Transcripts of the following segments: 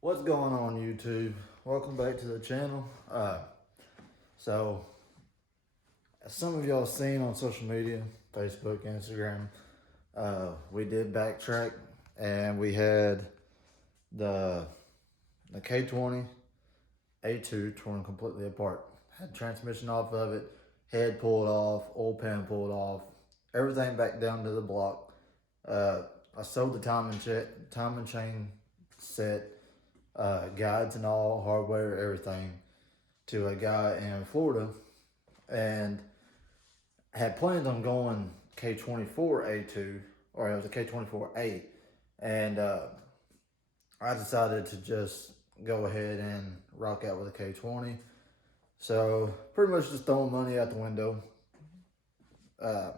What's going on, YouTube? Welcome back to the channel. So as some of y'all seen on social media, Facebook, Instagram, we did backtrack and we had the K20 A2 torn completely apart. Had transmission off of it, head pulled off, oil pan pulled off, everything back down to the block. I sold the timing chain set, guides and all, hardware, everything, to a guy in Florida, and had planned on going K24A2, or it was a K24A, and I decided to just go ahead and rock out with a K20. So pretty much just throwing money out the window, uh,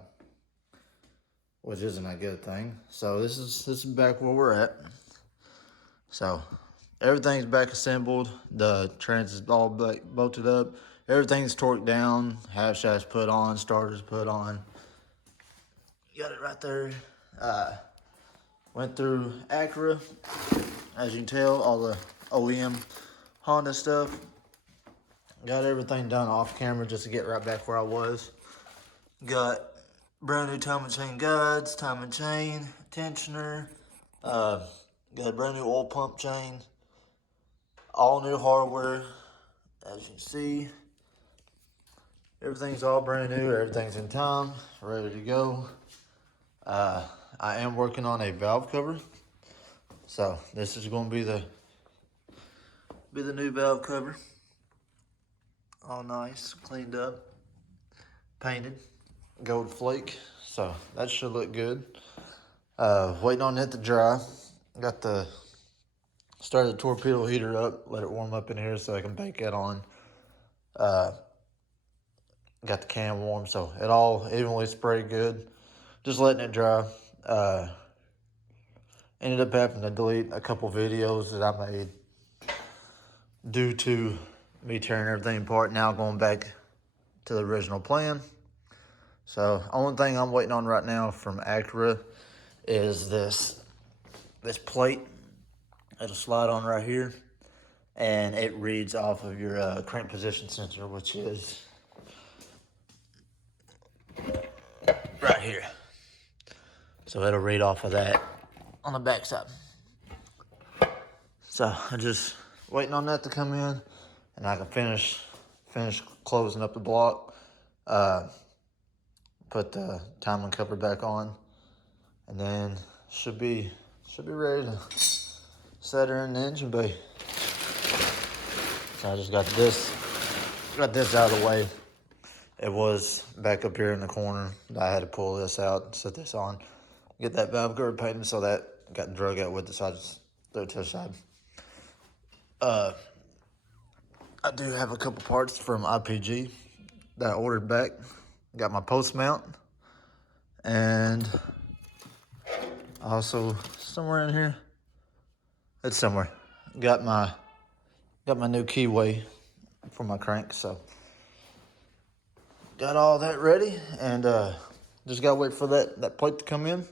which isn't a good thing. So this is back where we're at. So everything's back assembled. The trans is all bolted up. Everything's torqued down. Half shafts put on. Starters put on. Got it right there. Went through Acura. As you can tell, all the OEM Honda stuff. Got everything done off camera just to get right back where I was. Got brand new timing chain guides, timing chain, tensioner. Got a brand new oil pump chain. All new hardware. As you can see, everything's all brand new. Everything's in time, ready to go. I am working on a valve cover. So this is going to be the new valve cover. All nice, cleaned up, painted, gold flake. So that should look good. Waiting on it to dry. Started the torpedo heater up, let it warm up in here so I can bake it on. Got the can warm, so it all evenly sprayed good. Just letting it dry. Ended up having to delete a couple videos that I made due to me tearing everything apart. Now going back to the original plan. So only thing I'm waiting on right now from Acura is this plate. It'll slide on right here, and it reads off of your crank position sensor, which is right here. So it'll read off of that on the back side. So I'm just waiting on that to come in, and I can finish closing up the block. Put the timing cover back on, and then should be ready to set her in the engine bay. So I just got this out of the way. It was back up here in the corner. I had to pull this out and set this on, get that valve cover painted, so that got drug out with it. So I just threw it to the side. I do have a couple parts from IPG that I ordered back. Got my post mount, and also somewhere in here, it's somewhere. Got my new keyway for my crank. So got all that ready, and just gotta wait for that plate to come in,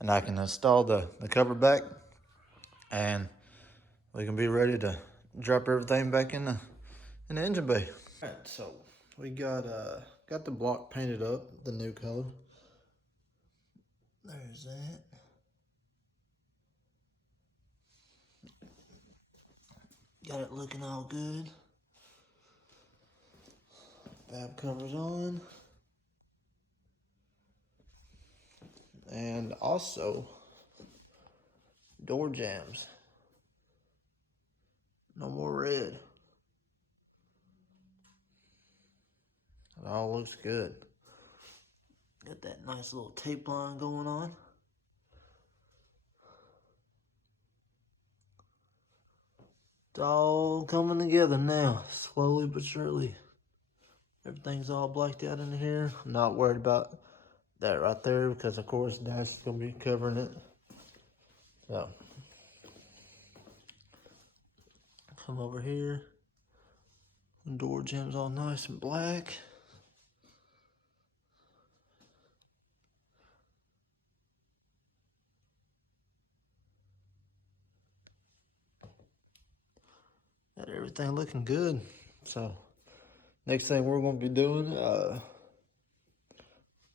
and I can install the cover back, and we can be ready to drop everything back in the engine bay. All right, so we got the block painted up the new color. There's that. Got it looking all good. Valve cover's on. And also, door jams. No more red. It all looks good. Got that nice little tape line going on. It's all coming together now, slowly but surely. Everything's all blacked out in here. I'm not worried about that right there because, of course, Dash is going to be covering it. So, come over here. Door jamb's all nice and black. everything looking good. So next thing we're going to be doing,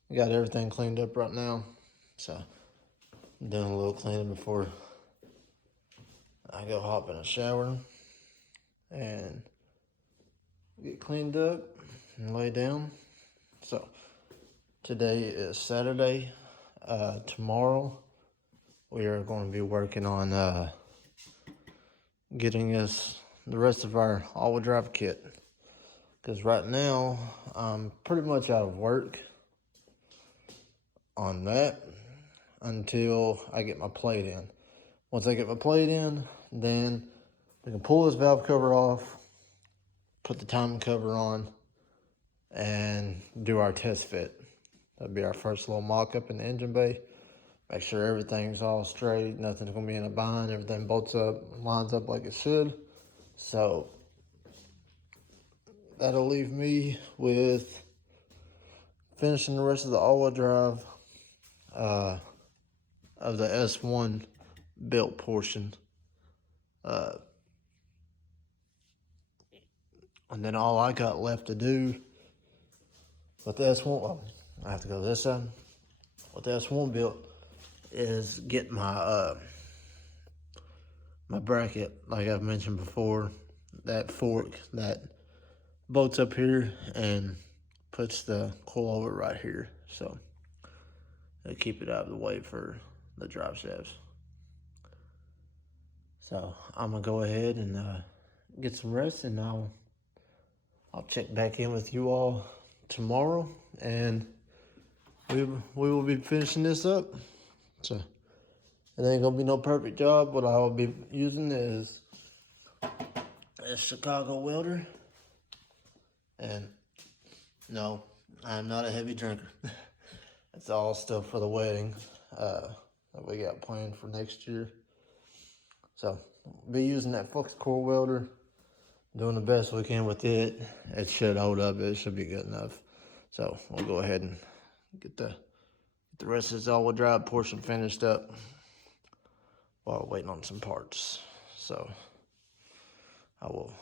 we got everything cleaned up right now. So I'm doing a little cleaning before I go hop in a shower and get cleaned up and lay down. So today is Saturday. Tomorrow we are going to be working on getting us the rest of our all-wheel drive kit. Because right now I'm pretty much out of work on that until I get my plate in. Once I get my plate in, then we can pull this valve cover off, put the timing cover on, and do our test fit. That'll be our first little mock-up in the engine bay. Make sure everything's all straight, nothing's gonna be in a bind, everything bolts up, lines up like it should. So that'll leave me with finishing the rest of the all-wheel drive of the S1 built portion. And then all I got left to do with the S1, well, I have to go this side. With the S1 built is get my my bracket, like I've mentioned before, that fork that bolts up here and puts the coilover right here. So it'll keep it out of the way for the drive shafts. So I'm gonna go ahead and get some rest, and I'll check back in with you all tomorrow, and we will be finishing this up. So it ain't gonna be no perfect job. What I will be using is a Chicago welder, and no, I'm not a heavy drinker. It's all stuff for the wedding that we got planned for next year. So be using that flux core welder, doing the best we can with it. It should hold up. It should be good enough. So we'll go ahead and get the rest of this all-wheel drive portion finished up while waiting on some parts. So I will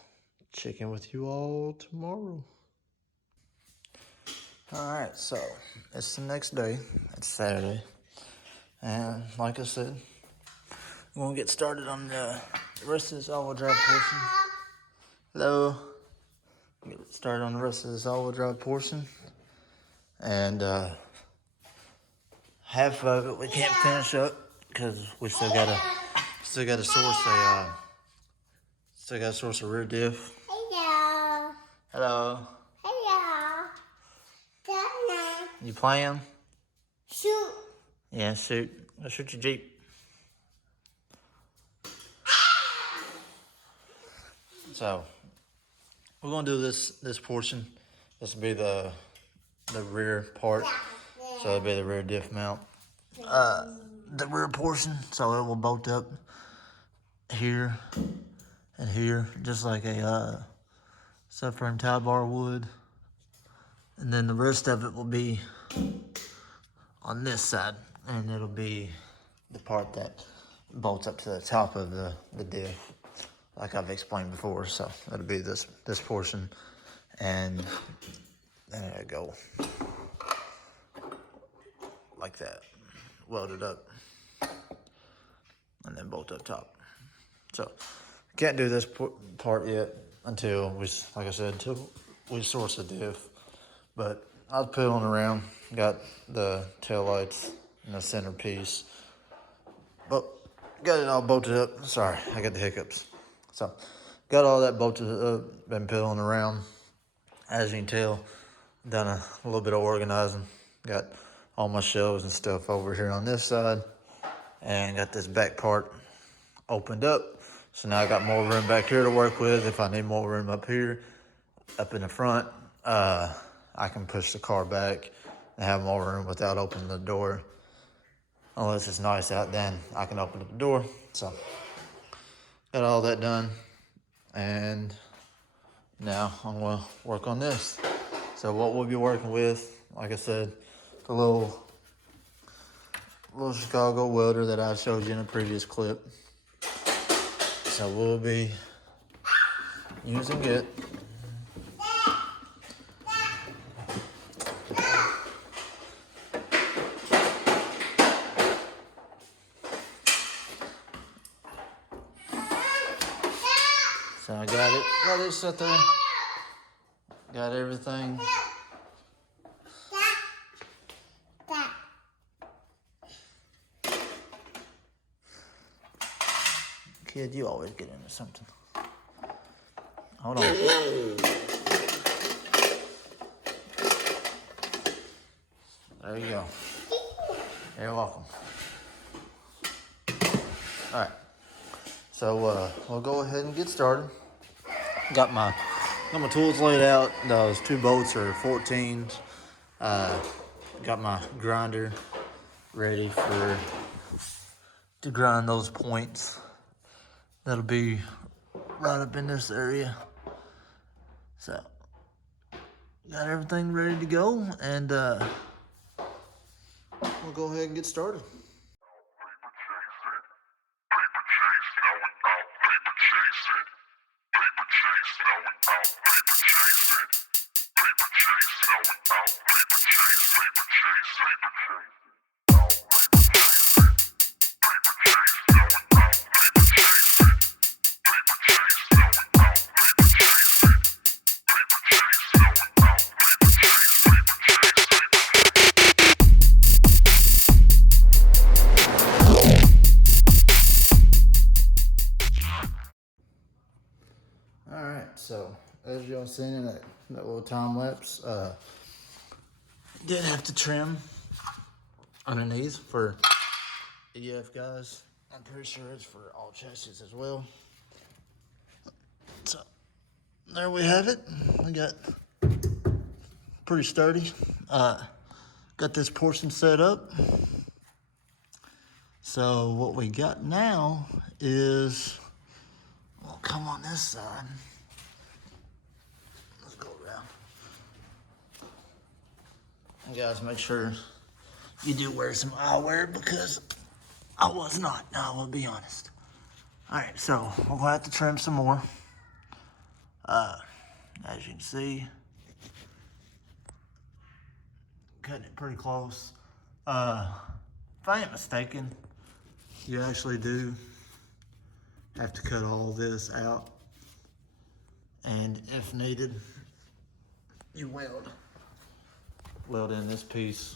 check in with you all tomorrow. All right, so it's the next day. It's Saturday, and like I said, we're gonna get started on the rest of this all-wheel drive portion. Hello. Get started on the rest of this all-wheel drive portion, and half of it we can't finish up because we still gotta source a rear diff. Hello. Hello. Hello. Donna. You playing? Shoot. Yeah, shoot. Go shoot your Jeep. So we're gonna do this portion. This will be the rear part. So it'll be the rear diff mount. The rear portion, so it will bolt up here and here, just like a subframe tie bar would. And then the rest of it will be on this side, and it'll be the part that bolts up to the top of the diff, like I've explained before. So it'll be this portion, and then it'll go like that, welded up, and then bolt up top. So can't do this part yet until like I said, until we source a diff. But I was piddling around, got the tail lights and the centerpiece, but got it all bolted up. Sorry, I got the hiccups. So got all that bolted up, been piddling around. As you can tell, done a little bit of organizing. Got all my shelves and stuff over here on this side, and got this back part opened up. So now I got more room back here to work with. If I need more room up here, up in the front, I can push the car back and have more room without opening the door. Unless it's nice out, then I can open up the door. So got all that done, and now I'm gonna work on this. So what we'll be working with, like I said, the little Chicago welder that I showed you in a previous clip. So we'll be using it. So I got it set there. Got everything. Kid, you always get into something. Hold on. There you go. You're welcome. All right. So we'll go ahead and get started. Got my tools laid out. Those 2 bolts are 14s. Got my grinder ready to grind those points. That'll be right up in this area. So got everything ready to go, and we'll go ahead and get started. So as y'all seen in that little time lapse, did have to trim underneath for EF guys. I'm pretty sure it's for all chassis as well. So there we have it. We got pretty sturdy. Got this portion set up. So what we got now is, we'll come on this side. Guys, make sure you do wear some eyewear, because I was not. I will be honest. All right, so we're gonna have to trim some more. As you can see, cutting it pretty close. If I ain't mistaken, you actually do have to cut all this out, and if needed, you weld in this piece.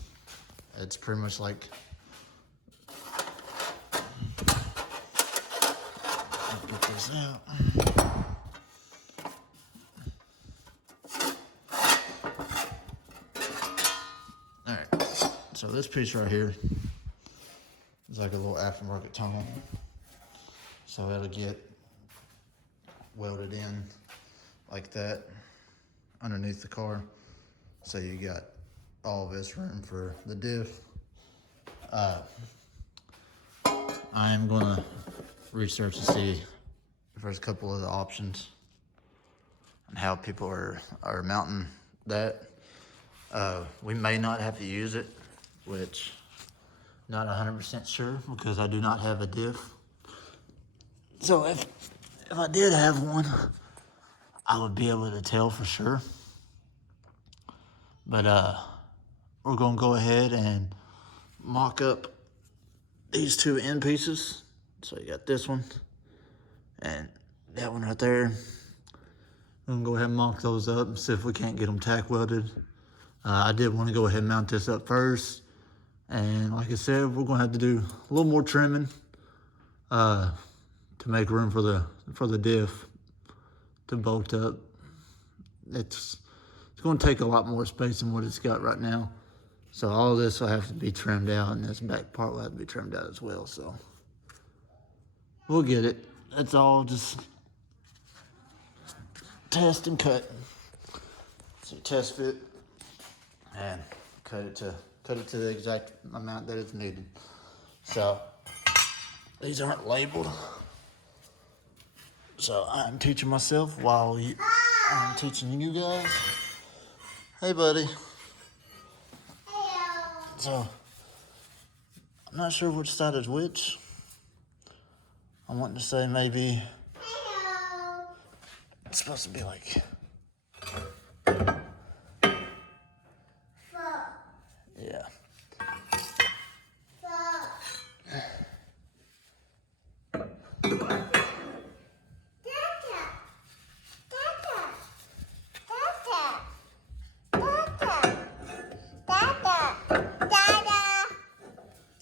It's pretty much like, get this out. All right, so this piece right here is like a little aftermarket tunnel, so it'll get welded in like that underneath the car. So you got all this room for the diff. I am gonna research to see if there's a couple of the options on how people are mounting that. We may not have to use it, which not 100% sure, because I do not have a diff. So if I did have one, I would be able to tell for sure. But we're gonna go ahead and mock up these 2 end pieces. So you got this one and that one right there. We're gonna go ahead and mock those up and see if we can't get them tack welded. I did want to go ahead and mount this up first, and like I said, we're gonna have to do a little more trimming to make room for the diff to bolt up. It's going to take a lot more space than what it's got right now. So all of this will have to be trimmed out, and this back part will have to be trimmed out as well. So we'll get it. It's all just test and cut. So test fit and cut it to the exact amount that is needed. So these aren't labeled. So I'm teaching myself while I'm teaching you guys. Hey, buddy. Hello. So, I'm not sure which side is which. I'm wanting to say maybe It's supposed to be like. Yeah.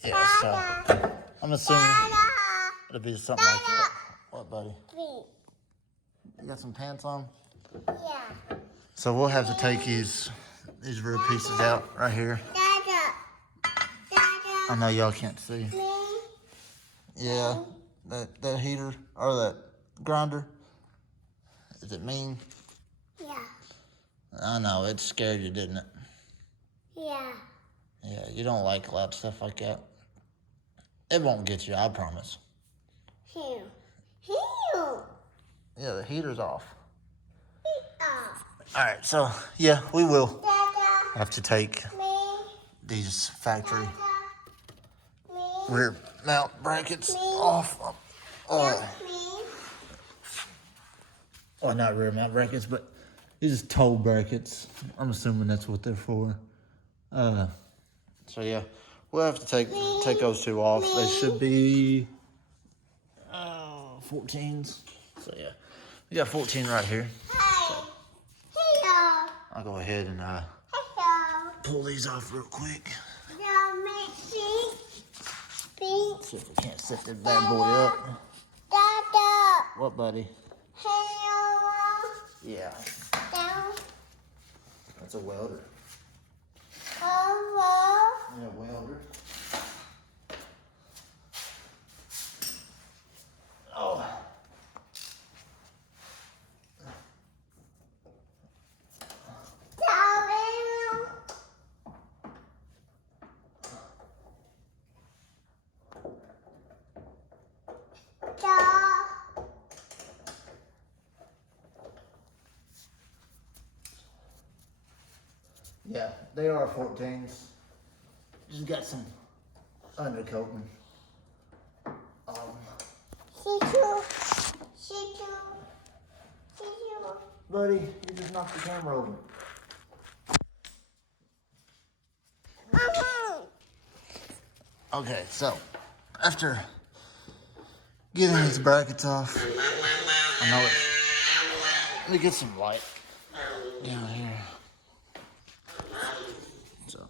Yeah, so I'm assuming it'll be something like that. What, buddy? You got some pants on? Yeah. So we'll have to take these rear pieces out right here. I know y'all can't see. Yeah, that heater or that grinder. Is it mean? Yeah. I know, it scared you, didn't it? Yeah. Yeah, you don't like loud stuff like that. It won't get you, I promise. Here. Yeah, the heater's off. Off. All right, so yeah, we will Dada. have to take Me. these factory Me. rear mount brackets Me. off. Me. Well, not rear mount brackets, but these toe brackets. I'm assuming that's what they're for. So yeah, we'll have to take those two off. They should be 14s. So yeah, we got 14 right here. Hey. Hello. I'll go ahead and Hello. pull these off real quick. Hello, Missy. Pink. See if we can't set this bad boy up. Dada. What, buddy? Hello. Yeah, Down. that's a welder. Hello. Yeah, welder. Oh. Down. Yeah, they are 14s. Just got some undercoating. She too. Buddy, you just knocked the camera over. Okay, so after getting these brackets off, I know it. Let me get some light down here. So.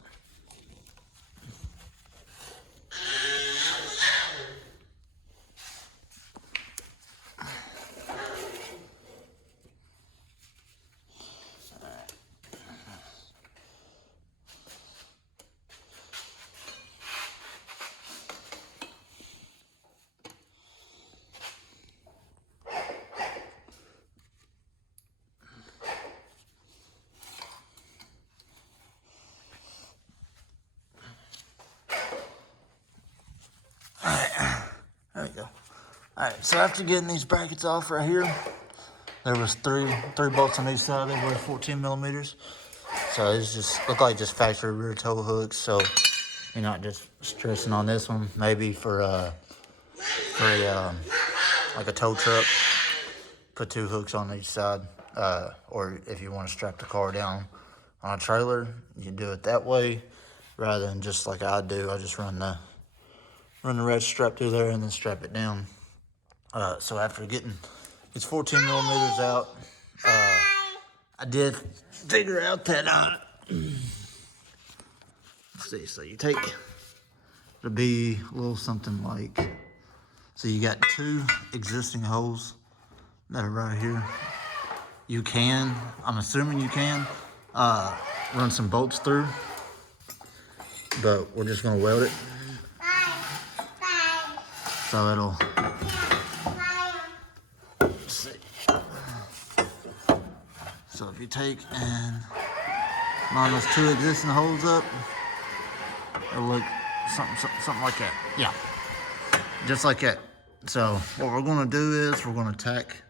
There we go. Alright, so after getting these brackets off right here, there was three bolts on each side. They were 14 millimeters. So it's just look like just factory rear tow hooks. So you're not just stressing on this one. Maybe for like a tow truck, put 2 hooks on each side. Or if you want to strap the car down on a trailer, you do it that way rather than just like I do. I just run the ratchet strap through there and then strap it down. So after getting these 14 millimeters out, I did figure out that, let's see, so you take, it'll be a little something like, so you got 2 existing holes that are right here. You can, I'm assuming you can, run some bolts through, but we're just gonna weld it. So it'll, let's see. So if you take and line those 2 existing holes up, it'll look something like that. Yeah, just like that. So what we're gonna do is we're gonna tack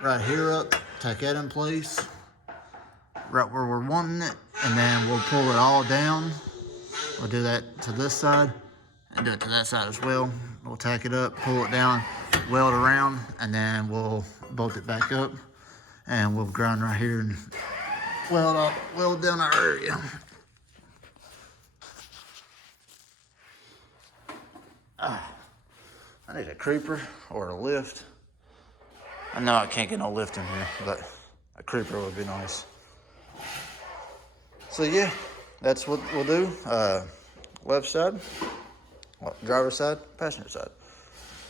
right here up, tack that in place, right where we're wanting it, and then we'll pull it all down. We'll do that to this side and do it to that side as well. We'll tack it up, pull it down, weld around, and then we'll bolt it back up. and we'll grind right here and weld down our area. I need a creeper or a lift. I know I can't get no lift in here, but a creeper would be nice. So yeah, that's what we'll do. Left side, driver's side, passenger side.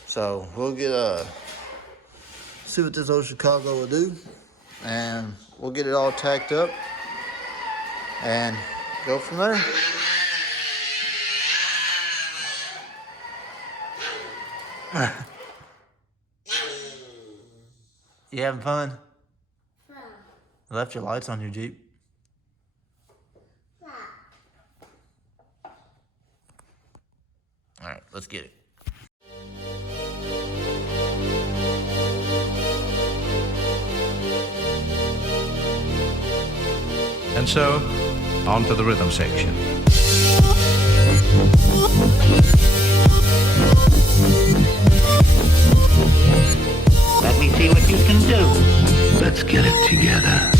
So we'll get see what this old Chicago will do, and we'll get it all tacked up and go from there. You having fun? You left your lights on your Jeep. All right, let's get it. And so, on to the rhythm section. Let me see what you can do. Let's get it together.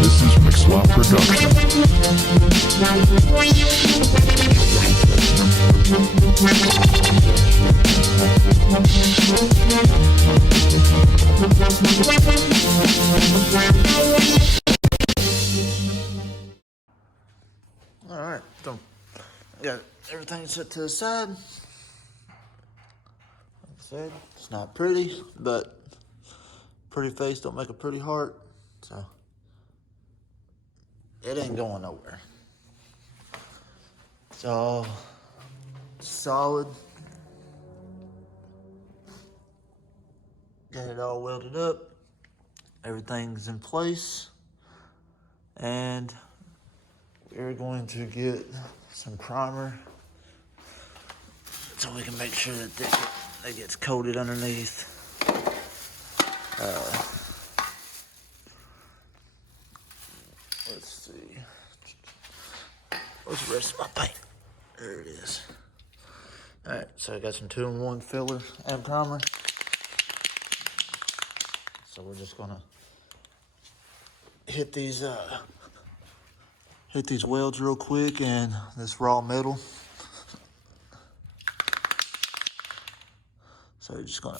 This is McSwap Production. All right, so got everything set to the side. Like I said, it's not pretty, but pretty face don't make a pretty heart, so it ain't going nowhere. It's all solid. Got it all welded up. Everything's in place. And we're going to get some primer so we can make sure that that gets coated underneath. Let's see. Where's the rest of my paint? There it is. All right, so I got some 2-in-1 filler and primer. So we're just gonna hit these welds real quick and this raw metal. So you're just gonna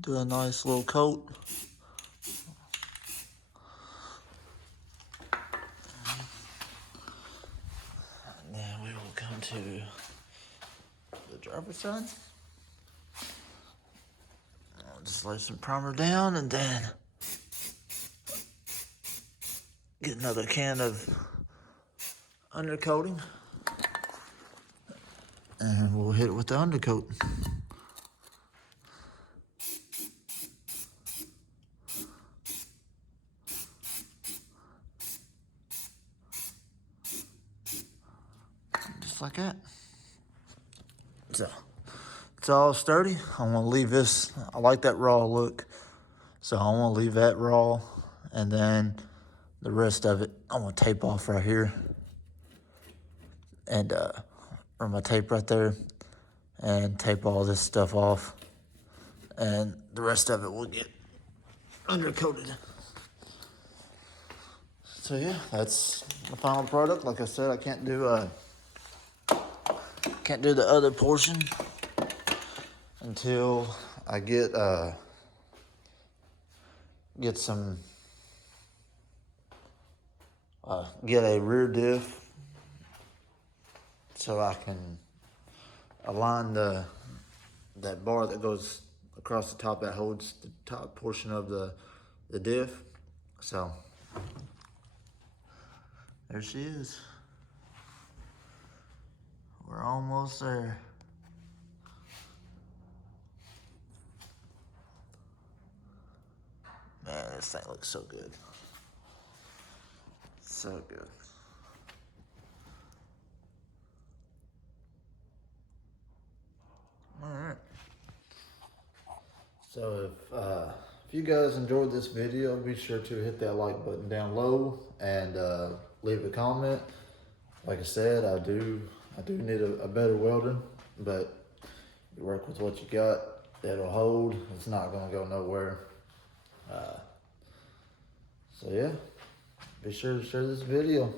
do a nice little coat. And then we will come to the driver's side. I'll just lay some primer down and then get another can of undercoating. And we'll hit it with the undercoat. Just like that. So it's all sturdy. I want to leave this, I like that raw look. So I want to leave that raw, and then the rest of it I'm going to tape off right here. And run my tape right there and tape all this stuff off. And the rest of it will get undercoated. So yeah, that's the final product. Like I said, I can't do the other portion until I get a rear diff so I can align that bar that goes across the top that holds the top portion of the diff. So there she is. We're almost there. Man, this thing looks so good. So good. All right. So if you guys enjoyed this video, be sure to hit that like button down low and leave a comment. Like I said, I do need a better welder, but you work with what you got. It'll hold. It's not gonna go nowhere. So yeah, be sure to share this video.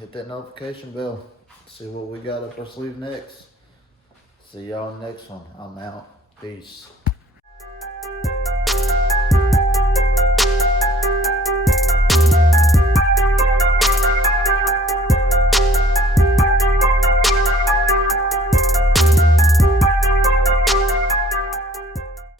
Hit that notification bell. See what we got up our sleeve next. See y'all next one. I'm out. Peace.